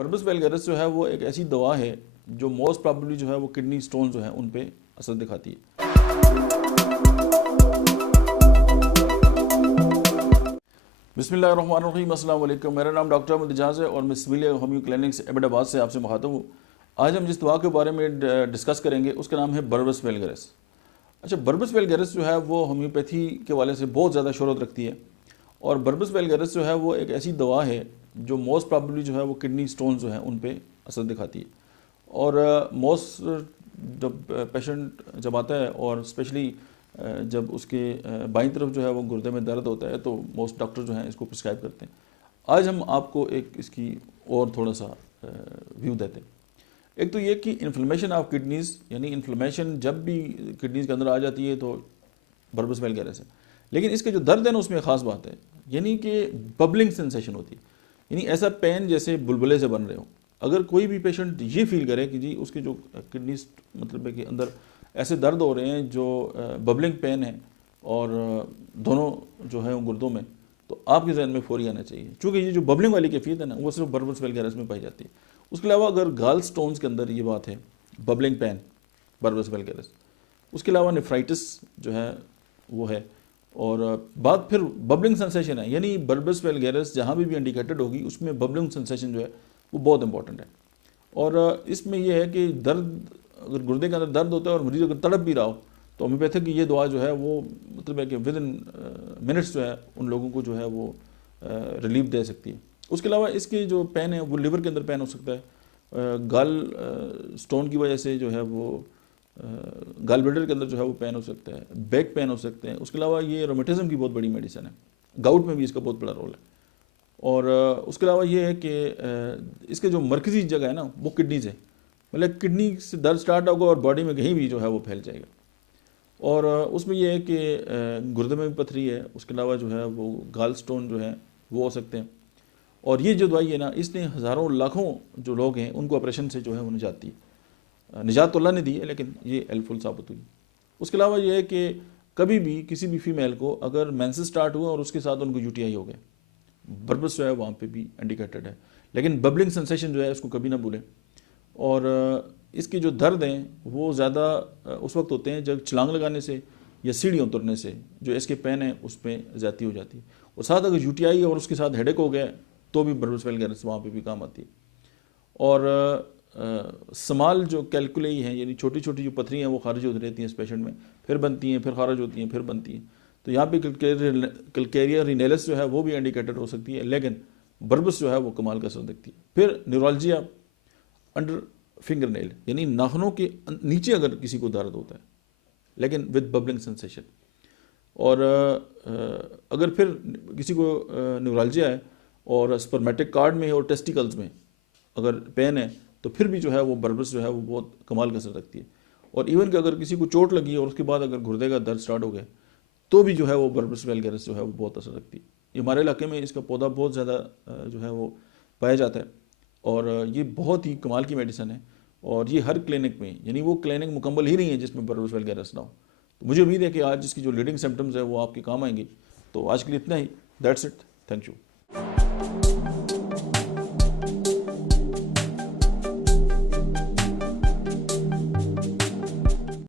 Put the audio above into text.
बर्बस वेलगेरिस जो है वो एक ऐसी दवा है जो मोस्ट प्रॉब्ली जो है वो किडनी स्टोन जो है उन पे असर दिखाती है। बिस्मिल्लाहिर्रहमानिर्रहीम, अस्सलाम वालेकुम। मेरा नाम डॉक्टर अहमद इजाज़ है और मैं सिविल होम्यो क्लिनिक से अहमदाबाद से आपसे मुखातब हूँ। आज हम जिस दवा के बारे में डिस्कस करेंगे उसका नाम है बर्बस वेलगेरिस। अच्छा, बर्बस वेलगेरिस जो है वो होम्योपैथी के वाले से बहुत ज़्यादा शोहरत रखती है और बर्बस वेलगेरिस जो है वो एक ऐसी दवा है जो मोस्ट प्रॉब्ली जो है वो किडनी स्टोन जो है उन पे असर दिखाती है। और मोस्ट जब पेशेंट जब आता है और स्पेशली जब उसके बाईं तरफ जो है वो गुर्दे में दर्द होता है तो मोस्ट डॉक्टर जो हैं इसको प्रिस्क्राइब करते हैं। आज हम आपको एक इसकी और थोड़ा सा व्यू देते हैं। एक तो ये कि इन्फ्लेमेशन ऑफ किडनीज़, यानी इन्फ्लेमेशन जब भी किडनीज़ के अंदर आ जाती है तो बर्बस वेलगेरिस है। लेकिन इसके जो दर्द है ना उसमें ख़ास बात है, यानी कि बबलिंग सेंसेशन होती है, यानी ऐसा पेन जैसे बुलबुले से बन रहे हो। अगर कोई भी पेशेंट ये फील करे कि जी उसके जो किडनी मतलब है कि अंदर ऐसे दर्द हो रहे हैं जो बबलिंग पेन है और दोनों जो है गुर्दों में, तो आपके जहन में फौरी आना चाहिए, क्योंकि ये जो बबलिंग वाली कैफियत है ना वो सिर्फ बर्बस वेलगेरिस में पाई जाती है। उसके अलावा अगर गाल स्टोन्स के अंदर ये बात है बबलिंग पेन बर्बस वेलगेरिस, उसके अलावा नेफ्राइटिस जो है वो है, और बात फिर बबलिंग सेंसेशन है, यानी बर्बस वेलगेरिस जहाँ भी इंडिकेटेड होगी उसमें बबलिंग सेंसेशन जो है वो बहुत इंपॉर्टेंट है। और इसमें यह है कि दर्द, अगर गुर्दे के अंदर दर्द होता है और मरीज अगर तड़प भी रहा हो तो होम्योपैथिक की ये दवा जो है वो मतलब है कि विद इन मिनट्स जो है उन लोगों को जो है वो रिलीफ दे सकती है। उसके अलावा इसकी जो पेन है वो लिवर के अंदर पेन हो सकता है, गाल स्टोन की वजह से जो है वो गाल ब्लैडर के अंदर जो है वो पेन हो सकता है, बैक पेन हो सकते हैं। उसके अलावा ये रोमेटिज्म की बहुत बड़ी मेडिसिन है, गाउट में भी इसका बहुत बड़ा रोल है। और उसके अलावा ये है कि इसके जो मरकज़ी जगह है ना वो किडनीज है, मतलब किडनी से दर्द स्टार्ट होगा और बॉडी में कहीं भी जो है वो फैल जाएगा। और उसमें यह है कि गुर्दे में भी पथरी है, उसके अलावा जो है वो गाल स्टोन जो है वो हो सकते हैं। और ये जो दवाई है ना इसने हज़ारों लाखों जो लोग हैं उनको ऑपरेशन से जो है वो निजात दी। निजात तो अल्लाह ने दी है लेकिन ये हेल्पफुल साबित हुई। उसके अलावा ये है कि कभी भी किसी भी फीमेल को अगर मेंसेस स्टार्ट हुआ और उसके साथ उनको यूटीआई हो गया, बर्बस जो है वहाँ पे भी इंडिकेटेड है। लेकिन बबलिंग सेंसेशन जो है उसको कभी ना भूलें। और इसके जो दर्द हैं वो ज़्यादा उस वक्त होते हैं जब छलांग लगाने से या सीढ़ियाँ उतरने से जो इसके पेन है उसमें ज़्यादती हो जाती है। और साथ अगर यूटीआई और उसके साथ हेडेक हो गया तो भी बर्बस वेलगेरिस वहाँ पे भी काम आती है। और स्मॉल जो कैलकुलेई हैं, यानी छोटी छोटी जो पथरी हैं वो खारिज होती रहती हैं इस पेशेंट में, फिर बनती हैं, फिर खारिज होती हैं, फिर बनती हैं। तो यहाँ पे कैलकेरिया रिनेलस जो है वो भी इंडिकेटेड हो सकती है, लेकिन बर्बस जो है वो कमाल का असर दिखती है। फिर न्यूरोलजिया अंडर फिंगर नेल, यानी नाखनों के नीचे अगर किसी को दर्द होता है लेकिन विद बबलिंग सेंसेशन। और अगर फिर किसी को न्यूरोलजिया है और स्पर्मेटिक कार्ड में और टेस्टिकल्स में अगर पेन है तो फिर भी जो है वो बर्बस जो है वो बहुत कमाल का असर रखती है। और इवन कि अगर किसी को चोट लगी और उसके बाद अगर गुर्दे का दर्द स्टार्ट हो गया तो भी जो है वो बर्बस वेलगेरिस जो है वो बहुत असर रखती है। ये हमारे इलाके में इसका पौधा बहुत ज़्यादा जो है वो पाया जाता है और ये बहुत ही कमाल की मेडिसिन है। और ये हर क्लिनिक में, यानी वो क्लिनिक मुकम्मल ही नहीं है जिसमें बर्बस वेलगेरिस ना हो। तो मुझे उम्मीद है कि आज इसकी जो लीडिंग सिम्टम्स है वो आपके काम आएंगी। तो आज के लिए इतना ही, दैट्स इट, थैंक यू।